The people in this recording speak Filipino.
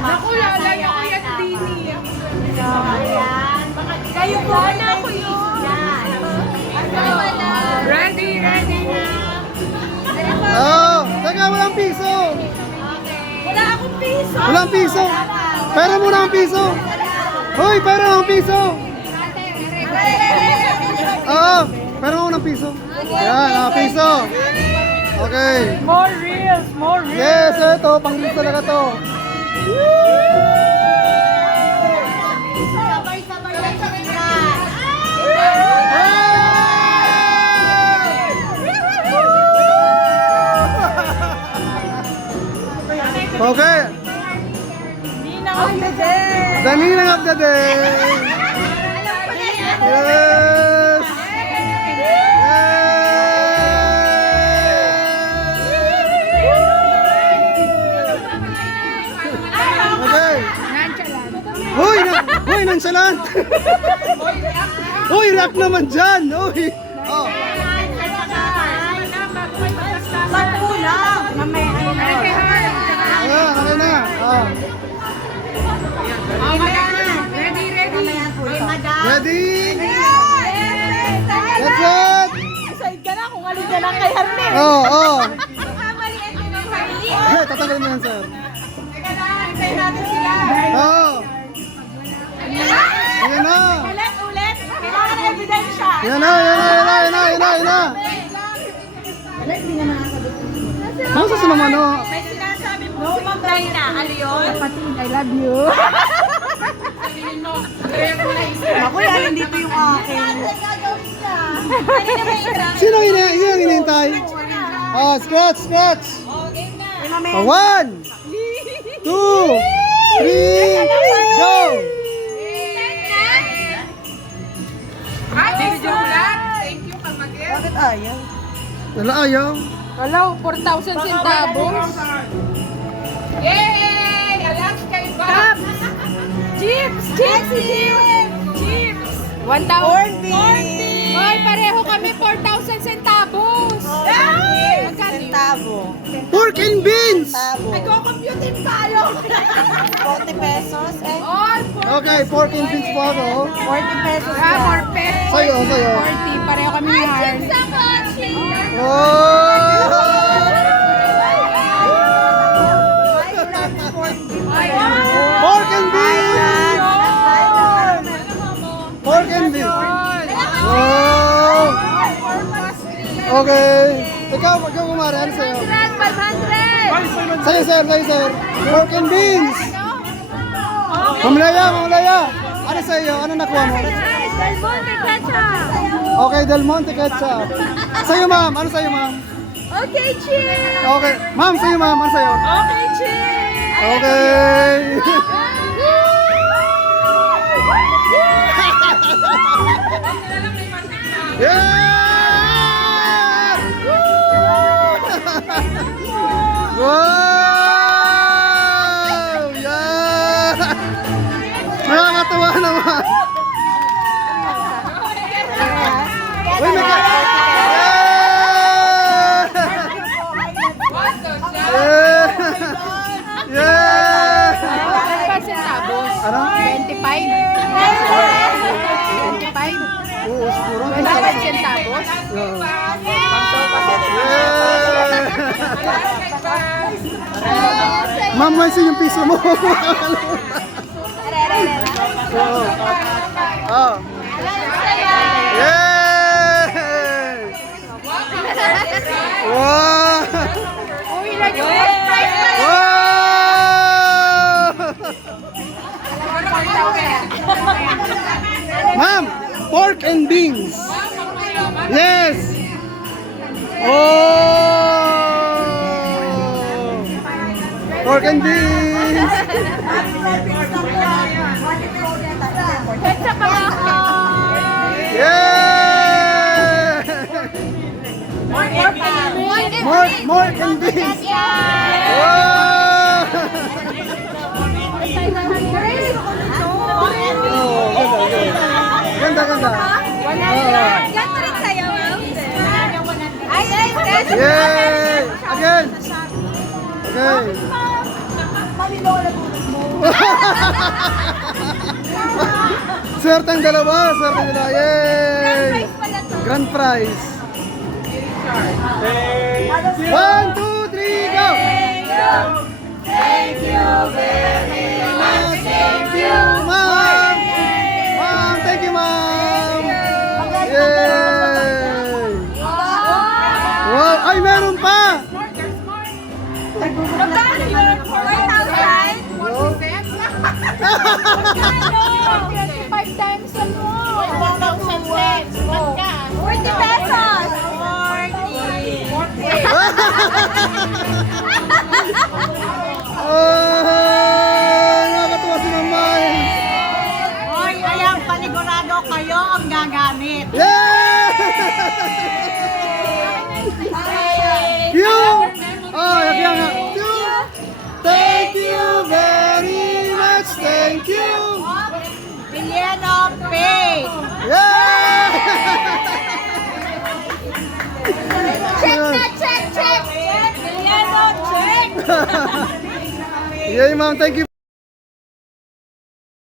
Naku, lalay ako yan, Dini. Ayan. Kayo po na ako yun. Ready na. Oh, teka, walang piso. Wala akong piso. Walang piso. Pera muna ang piso. Hoy, pera ang piso. Oo, pera muna ang piso. Yan, piso. Okay. More reels, more reels. Yes, ito, pang-reels talaga to. Sabay-sabay lang sa Okay. Ninang of the day. The Ninang of the day. Yes. Okay. Huy, nonchalant. Huy, rock naman dyan. Huy. Oh. Patulang. Mamaya ano na. Ayan, okay na. Oh. Ready. Ready? That's it. Side ka na kung alin ka na kay Harley. Oh, oh. Kamalian din ang Harley. Hey, tatagal mo yan, sir. Teka na, hintayin natin sila. Oh. Ayan na. Ulit. Kailangan na ebidensya. Yan na. Masa sa naman, no? May sinasabi po si Ma'am Dina. Ano yun? Kapatid, I love you. Ako yan, dito yung akin. Sino hinihintay? Oh, scratch. Oh, 1, 2, 3, go! Hi, video lang. Thank you, Kamagin. Bakit ayaw? Wala ayaw. Hello, 4,000 centavos. Yay! Alaska iba. Chips. 1,040. Hoy, pareho kami 4,000 centavos. Centavo. Pork and beans! Nagko-computing tayo. 40 pesos. All Okay, pork and beans po ako. 40 pesos. more pesos. Sa'yo. 40. Pareho kami ni Harl. Pork and beans! Pork and beans. Wow! Okay. Ikaw kumari. Ano sa'yo? 500. Sa'yo, sir. Pork and beans. Mamlaya. Ano sa'yo? Ano nakuha mo? Okay, Del Monte Ketchup. Sa'yo, ma'am. Ano sa'yo, ma'am? Okay, cheers. Okay. Ma'am, sa'yo, ma'am. Ano sa'yo? Okay, cheers. Okay. Yeah! Wow! Yeah! Nakakatawa naman. Uy, may ka... Yeah! Yeah! 5 centavos. Ano? 25. 25. Oo, siguro. 25 centavos. Ma'am, kasi yung piso mo. Oh. Yay! Wow! Uy, nag-first prize pa. Wow! Ma'am, pork and beans. Yes. Oh! Pork and beans. Ketchup pa ako. Yeah! More and beans. Wow! Oh, ganda. Ganto rin sa'yo, ma'am. Ay, Yay! Again. Okay. Malilola po mo. Swerte ang dalawa, swerte ang dalawa. Yay! Pala to. Grand prize. 1, 2, 3, go! Thank you very much. Thank you. Ma'am! Ma'am, thank you, ma'am! Yay! Wow! Ay, meron pa! Magkano yun? 4,000? Wow. 25 times ano? 1,000 cents. 40 pesos. 40. Ah, nakakatuwa si Ma'am Miles. Hoy, ayan, panigurado kayo ang gagamit. Yay! Q! Oh, yan nga. Q! Thank you very much. Thank you. Billion of faith. Yay! Check na, check. Billion of check. Yay, ma'am. Thank you.